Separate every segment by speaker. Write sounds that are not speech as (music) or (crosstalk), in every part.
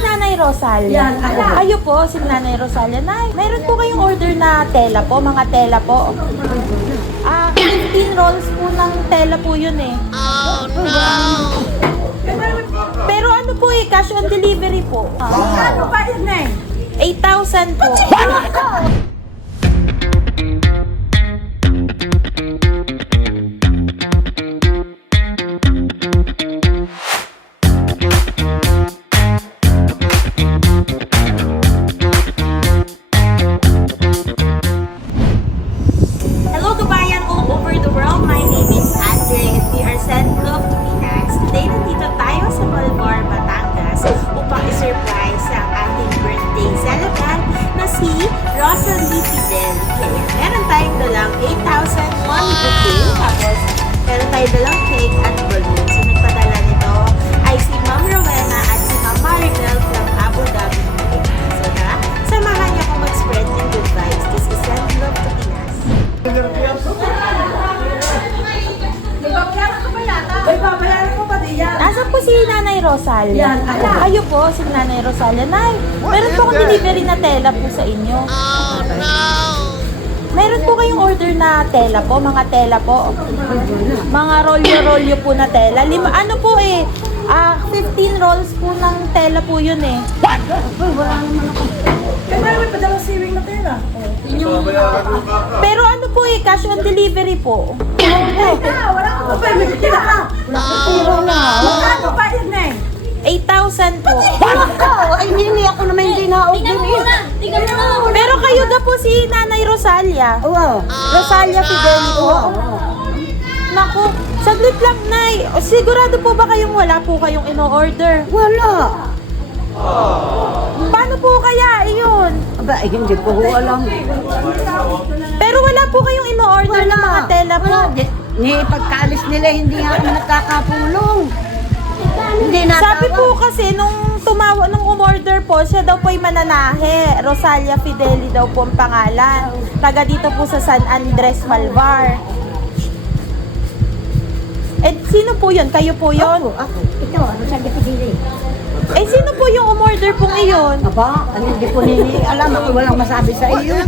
Speaker 1: Nanay Rosalia.
Speaker 2: Yan, ako.
Speaker 1: Kayo po, si Nanay Rosalia. Nay, mayroon po kayong order na tela po, mga tela po. Ah, 15 rolls po ng tela po yun eh. Pero ano po eh, cash on delivery po.
Speaker 2: Ano ba yun eh?
Speaker 1: 8,000 po. Po, si Nanay Rosalia. Nay, meron po akong delivery na tela po sa inyo. Meron po kayong order na tela po, mga tela po. Mga rolyo-rolyo po na tela. Lima, ano po eh, ah, 15 rolls po ng tela po yun eh.
Speaker 2: Ay, wala naman ako. Kaya may padalang siwing na pera.
Speaker 1: Pero ano po eh, cash on delivery po.
Speaker 2: Wala akong pa. May tira ka. Wala na. Ano ba yun eh?
Speaker 1: 8,000 po.
Speaker 2: Ay, hindi ako naman hindi eh.
Speaker 1: Pero kayo na po si Nanay Rosalia.
Speaker 2: Oo.
Speaker 1: Rosalia Fidelio. Naku, saglit lang, Nay. O, Sigurado po ba kayong wala po kayong ino-order?
Speaker 2: Wala.
Speaker 1: Paano po kaya iyon?
Speaker 2: Aba, eh, hindi ko ho alam.
Speaker 1: Pero wala po kayong ino-order ng mga tela po.
Speaker 2: Ni pagkaalis nila, hindi ako nakakapulong. Hindi na
Speaker 1: Sabi po kasi nung tumawa, nung umorder po, siya daw po ay mananahe. Rosalia Fideli daw po ang pangalan. Taga dito po sa San Andres, Malvar. Eh, sino po yun? Kayo po yun?
Speaker 2: Ako, ako. Ito, ano sa gipigili?
Speaker 1: Eh, sino po yung umorder pong iyon?
Speaker 2: Aba, ano, hindi ko nini alam. Ako walang masabi sa iyo.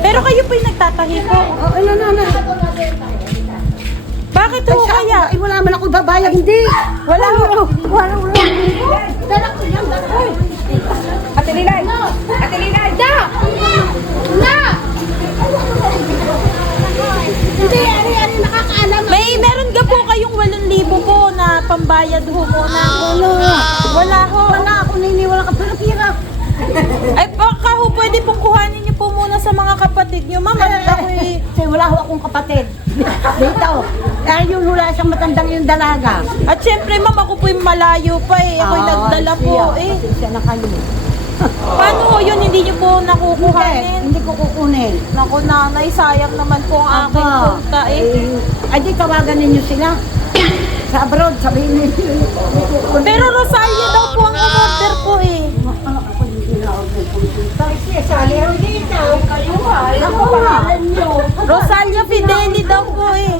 Speaker 1: Pero kayo po yung nagtatahi po.
Speaker 2: Oh, ano na na.
Speaker 1: Bakit po kaya?
Speaker 2: Ay, wala man ako babayag, hindi. Wala, wala, wala, wala. Dala ko yan. Ate Lilay! Ate Lilay! Da! Na! Hindi, ano, ano, nakakaalam.
Speaker 1: May meron ka po kayong 8,000 po na pambayad ho muna.
Speaker 2: Wala.
Speaker 1: Wala ho.
Speaker 2: Wala ako nini, wala ka pira-pira.
Speaker 1: Ay baka ho pwede pong kuhanin niyo po muna sa mga kapatid niyo. Ma'am, at ako eh.
Speaker 2: Kasi wala ho akong kapatid. Dito. Kaya yung wala siyang matandang yung dalaga.
Speaker 1: At syempre ma'am, ako po yung malayo pa eh. Ako'y
Speaker 2: Ah,
Speaker 1: nagdala po
Speaker 2: siya.
Speaker 1: eh.
Speaker 2: Pasensya na kayo. (laughs)
Speaker 1: Paano ho yun? Hindi niyo po
Speaker 2: Hindi,
Speaker 1: nakukuhanin?
Speaker 2: hindi ko kukunin.
Speaker 1: Naku nanay, sayang naman po ang aking
Speaker 2: Aba,
Speaker 1: punta eh.
Speaker 2: eh, ay di tawagan ninyo sila. (coughs) Sa abroad, sabihin ninyo.
Speaker 1: Pero Rosalia daw po ang umorder po eh.
Speaker 2: Ano ako hindi na ako nagpupunta. Kasi sali ang dito. Kayo ha. Ako pangalan nyo.
Speaker 1: Rosalia Fideli daw po eh.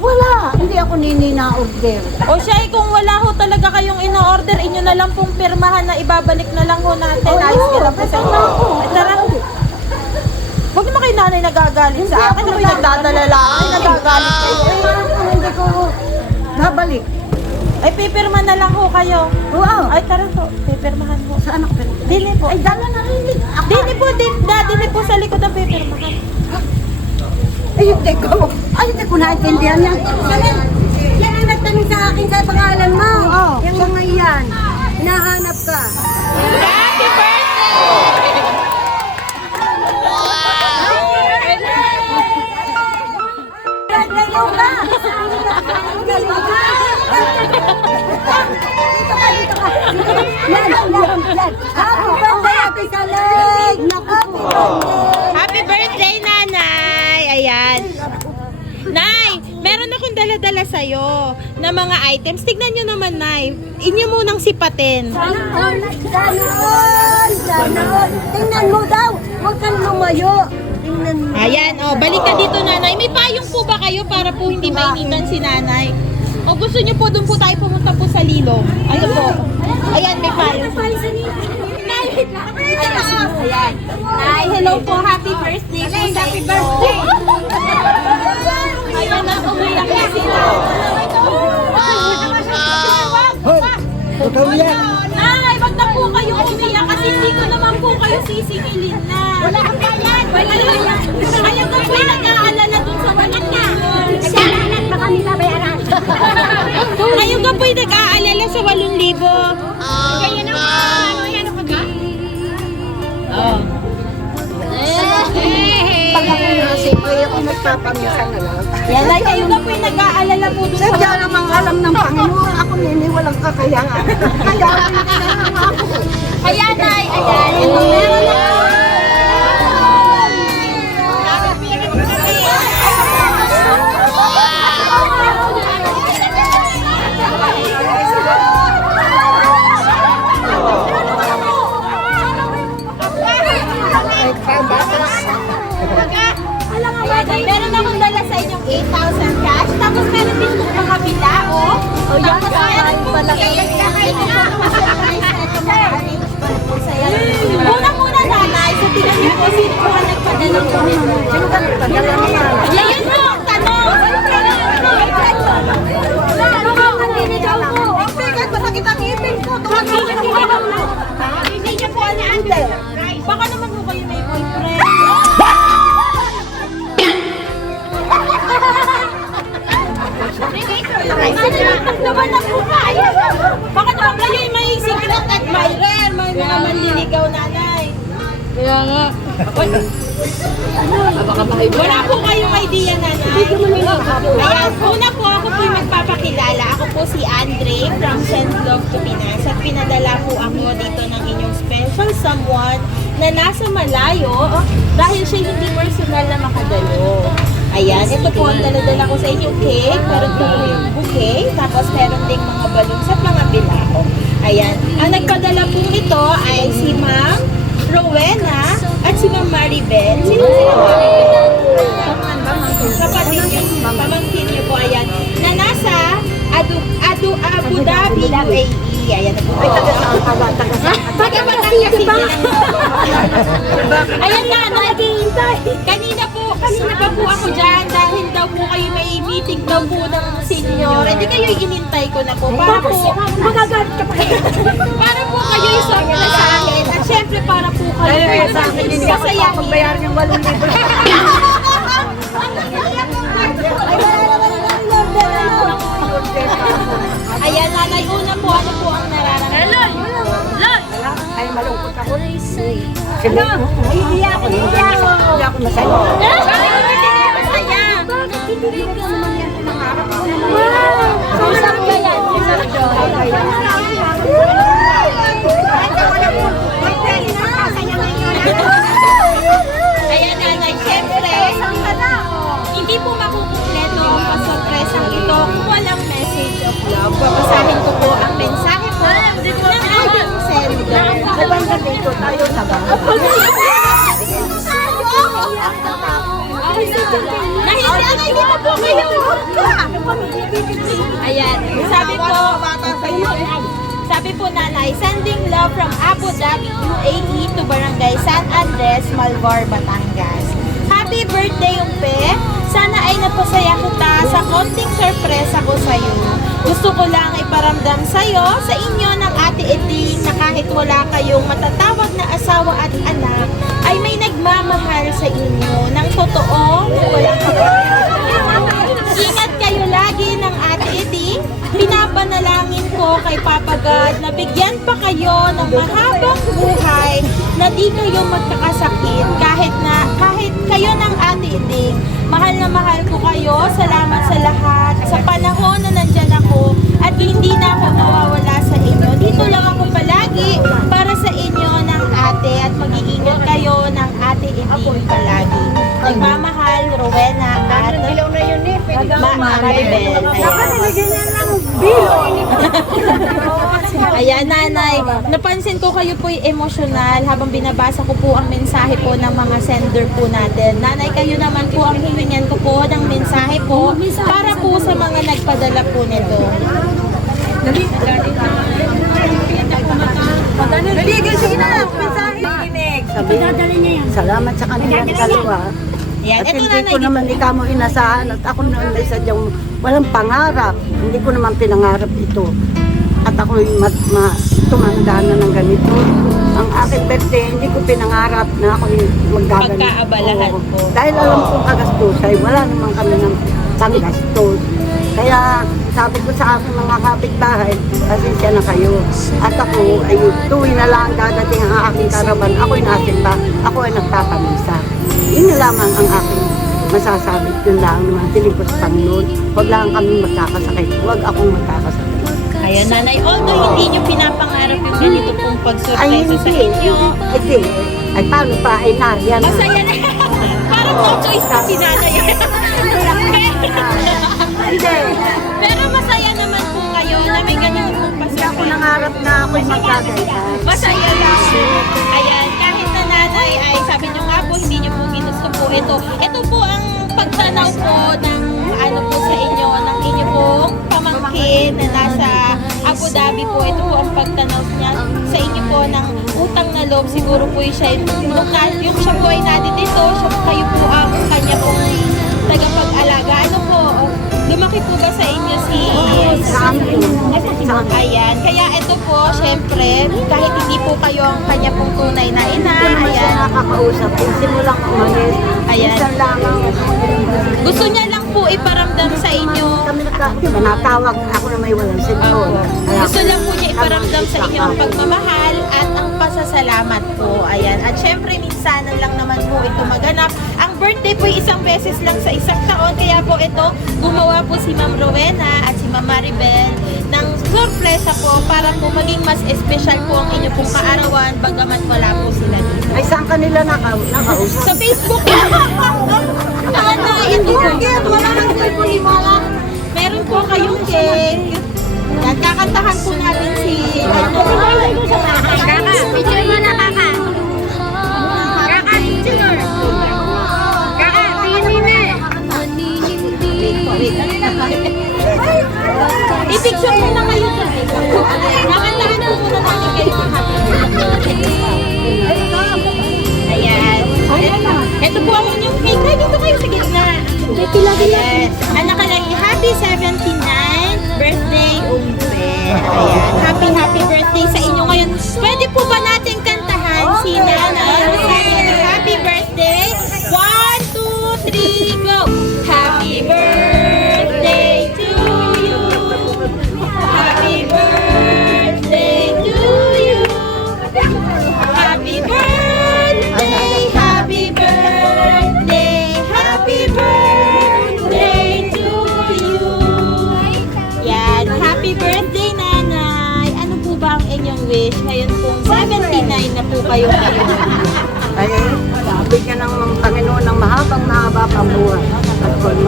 Speaker 2: Wala. Hindi ako nini na order.
Speaker 1: O siya eh, kung wala ho talaga kayong ino-order, inyo na lang pong pirmahan na ibabalik na lang ho natin.
Speaker 2: Oo,
Speaker 1: Ayos ka lang po sa inyo. Ay, tara. Huwag naman kayo nanay nagagalit sa akin. Ako'y nagdadala lang. Ay, nagagalit kayo.
Speaker 2: Ay, ano, hindi ko babalik.
Speaker 1: Ay, pipirma na lang ho kayo.
Speaker 2: Oo.
Speaker 1: Ay, tara po. Pipirmahan ho.
Speaker 2: Saan ako pinag
Speaker 1: Dili po.
Speaker 2: Ay, dala na rin. Ako.
Speaker 1: Dili po, din, da, dili po sa likod ang pipirmahan.
Speaker 2: Ay, hindi ko. Ay, hindi ko naintindihan yan. Yan ang nagtanong sa akin sa pangalan mo. Oo. Yung mga yan. Hinahanap ka.
Speaker 1: Happy birthday!
Speaker 2: Gagayaw ka! Gagayaw ka! Dito ka, dito ka. Yan, yan. Happy birthday, Ate
Speaker 1: nanay! Ayan. Nay, meron akong dala-dala sa'yo na mga items. Tignan nyo naman, Nay. Inyo munang sipatin.
Speaker 2: Sana all. Tingnan mo daw, huwag kang lumayo. Tingnan.
Speaker 1: Ayan, oh, balik ka dito, nanay. May payong po ba kayo para po hindi mainitan si nanay? Gusto niyo po doon po tayo pumunta po sa Lilo? Ano po? Ayan, may payong. Ayan. Ayan. Nay, hello po. Happy birthday po sa
Speaker 2: Happy birthday.
Speaker 1: Ayan na, umiyak na sila.
Speaker 3: Ikaw yan.
Speaker 1: Nay, wag na po kayo umiyak kasi hindi ko naman po kayo sisingilin na. Wala kang bayan. Wala kang bayan. Kayo ka po nag-aalala dun sa walang na.
Speaker 2: Salamat baka nila bayaran.
Speaker 1: Sa 8,000.
Speaker 2: Kaya naman. Ano yan ako ba?
Speaker 1: Oh.
Speaker 2: Pag ako nasip, ay ako nagpapaminsan na lang.
Speaker 1: Yan lang, kayo ka po nag-aalala po sa
Speaker 2: Sadya namang alam ng Panginoon, ako nini walang kakayahan. (laughs) Kaya ako.
Speaker 1: Kaya, Nay, ayan. Ito, meron na ang
Speaker 2: ipin
Speaker 1: someone na nasa malayo dahil siya hindi personal na makadalo. Ayan, ito po ang daladala ko sa inyong cake. Meron po yung bouquet, tapos meron ding mga balloons at mga bilao. Ayan, ang nagpadala po ito ay si Ma'am Rowena at si Ma'am Maribel. Sino si Ma'am Maribel? Kapatid niyo, pamangkin Batangas, (laughs) Ayan na, naghihintay. Kanina po, kanina pa po ako dyan dahil daw po kayo may meeting daw po ng senior. Hindi kayo inintay ko na po. Para po,
Speaker 2: Magagalit ka pa.
Speaker 1: para po kayo na sa akin. At syempre para po kayo
Speaker 2: Ay, sa akin, hindi ako magbayaran yung 8,000. (laughs) Ano? Hindi ako, hindi ako. Hindi ako masaya.
Speaker 1: Ayan, nanay, syempre, hindi po makukumpleto
Speaker 2: dito tayo sa
Speaker 1: kayo. Ayan, sabi po, sabi po nanay, sending love from Abu Dhabi, UAE to Barangay San Andres, Malvar, Batangas. Happy birthday, Umpe! Sana ay napasaya kita sa konting sorpresa ko. Gusto ko lang iparamdam sa'yo, sa inyo ng ate Eding na kahit wala kayong matatawag na asawa at anak, ay may nagmamahal sa inyo ng totoo, walang Ingat kayo lagi ng Ate Eding. Pinapanalangin ko kay Papa God na bigyan pa kayo ng mahabang buhay na di kayo magkakasakit kahit na kahit kayo ng Ate Eding. Mahal na mahal ko kayo. Salamat (laughs) Ayan, nanay. Napansin ko kayo po'y emosyonal habang binabasa ko po ang mensahe po ng mga sender po natin. Nanay, kayo naman po ang hihingan ko po ng mensahe po para po sa mga nagpadala po nito.
Speaker 2: Naligan siya na. Mensahe. sabihin, salamat sa kanilang dalawa.
Speaker 1: Ayan,
Speaker 2: At
Speaker 1: ito
Speaker 2: hindi
Speaker 1: nanay
Speaker 2: ko
Speaker 1: dito.
Speaker 2: naman ikaw mo inasahan at ako naman may sadyang walang pangarap. Hindi ko naman pinangarap ito. At ako mat, ma, tumanda na ng ganito. Ang aking birthday, hindi ko pinangarap na ako maggaganito.
Speaker 1: Pagkaabalahan
Speaker 2: Oo.
Speaker 1: po.
Speaker 2: Dahil alam kong kagastusay, wala naman kami ng panggastos. Kaya sabi ko sa aking mga kapitbahay, pasensya na kayo. At ako ay tuwi na lang dadating ang aking karaban. Ako'y nasimba, ako ay nagpapamisa. Yun na lamang ang aking masasabi. Yun lang naman, tinipos sa Panginoon. Huwag lang kami magkakasakit. Huwag akong magkakasakit.
Speaker 1: Ayan, nanay. Although hindi nyo pinapangarap yung ganito pong
Speaker 2: Ay,
Speaker 1: pagsurpresa sa inyo,
Speaker 2: Hindi. Ay, paano pa? Ay, nariyan na.
Speaker 1: masaya na. (laughs) Parang no choice pa si nanay. Pero masaya naman po kayo na may ganyan pong
Speaker 2: Hindi ako nangarap na ako'y magkagaya.
Speaker 1: Masaya lang. Ayan, kahit na nanay ay sabi nyo nga po, hindi nyo po ginusto po ito. Ito po ang pagtanaw po ng ano po sa inyo, ng inyo pong pamangkin na nasa Abu Dhabi po. Ito po ang pagtanaw niya sa inyo po ng utang na loob. Siguro po siya, nung na, yung siya po ay nadidito, siya po kayo po ang kanya pong tagapag-alaga. Ano po, lumaki po ba sa inyo si
Speaker 2: Sa amin. Sa amin.
Speaker 1: Ayan, kaya po, syempre, kahit hindi po kayo ang kanya pong tunay na ina,
Speaker 2: Hindi naman siya
Speaker 1: ayan,
Speaker 2: nakakausap. Simulang umalis.
Speaker 1: Ayan.
Speaker 2: Minsan lamang.
Speaker 1: gusto niya lang po iparamdam sa inyo,
Speaker 2: Kami nagka, natawag ako na may walang cellphone. Kaya,
Speaker 1: gusto lang po niya iparamdam sa inyo ang pagmamahal at ang pasasalamat po. Ayan, at syempre, minsanan lang naman po ito maganap. Ang birthday po ay isang beses lang sa isang taon, kaya po ito, gumawa po si Ma'am Rowena at si Ma'am Maribel ng sorpresa po para po maging mas espesyal po ang inyo pong kaarawan bagamat wala po sila dito.
Speaker 2: ay saan kanila naka, nakausap?
Speaker 1: Sa Facebook lang. (laughs) ano, ito po. Wala nang cellphone ni Mala. Meron po kayong cake. Yan, kakantahan po natin si... Ano, Kaka, picture mo na Ito po ang inyong cake. Ay, dito kayo sa gitna. Ayan. Ang nakalagay, happy 79th birthday, Umpe. Ayan. Happy, happy birthday sa inyo ngayon. Pwede po ba natin 79 na po kayo ngayon.
Speaker 2: Ay, bigyan ng Panginoon ng mahabang mahaba pang buhay. At kung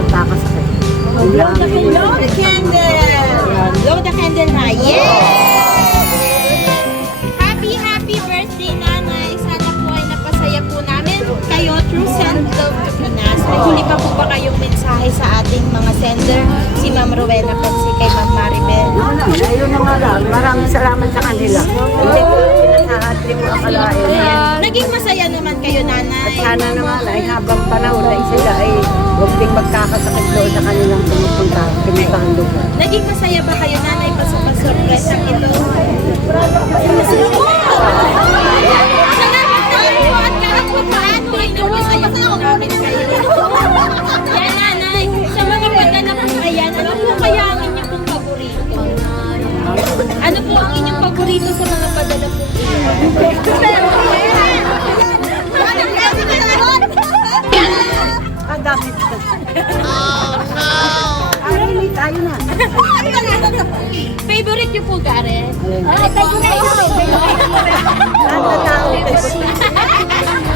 Speaker 2: lang ang
Speaker 1: Blow the candle! Blow the candle na. Yay! Happy, happy birthday, nanay. Sana po ay napasaya po namin kayo through Send Love to Pinas. May huli pa po ba kayong mensahe sa ating mga sender? Si Ma'am Rowena po
Speaker 2: ayun na nga lang. Maraming salamat sa kanila. Hindi ko pinasahat yung akalain.
Speaker 1: Naging masaya naman kayo,
Speaker 2: At
Speaker 1: nanay.
Speaker 2: sana naman ay habang panahon ay sila ay huwag ding magkakasakit doon sa kanilang pumupunta, pinuntahan lugar.
Speaker 1: Naging masaya ba kayo, nanay, pa sa pasurpresa ito? Salamat naman po at kahit pa paano ay napasaya po namin kayo. Paborito sa mga padala po?
Speaker 2: Ah, dapat. Oh, no! Ay, tayo na.
Speaker 1: Favorite niyo po, Gareth?
Speaker 2: Ah, tao.
Speaker 1: Ayan, (laughs)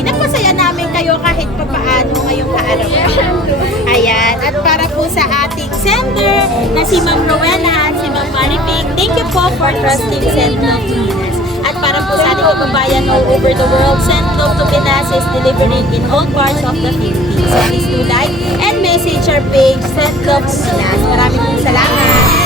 Speaker 1: ay napasaya namin kayo kahit pa paano ngayong kaarawan. Ayan, at para po sa ating sender na si Ma'am Rowena at si Ma'am Maripig, thank you po for trusting Send Love to Pinas. At para po sa ating kababayan all over the world, Send Love to Pinas is delivering in all parts of the Philippines. So please do like and message our page, Send Love to Pinas. Maraming salamat.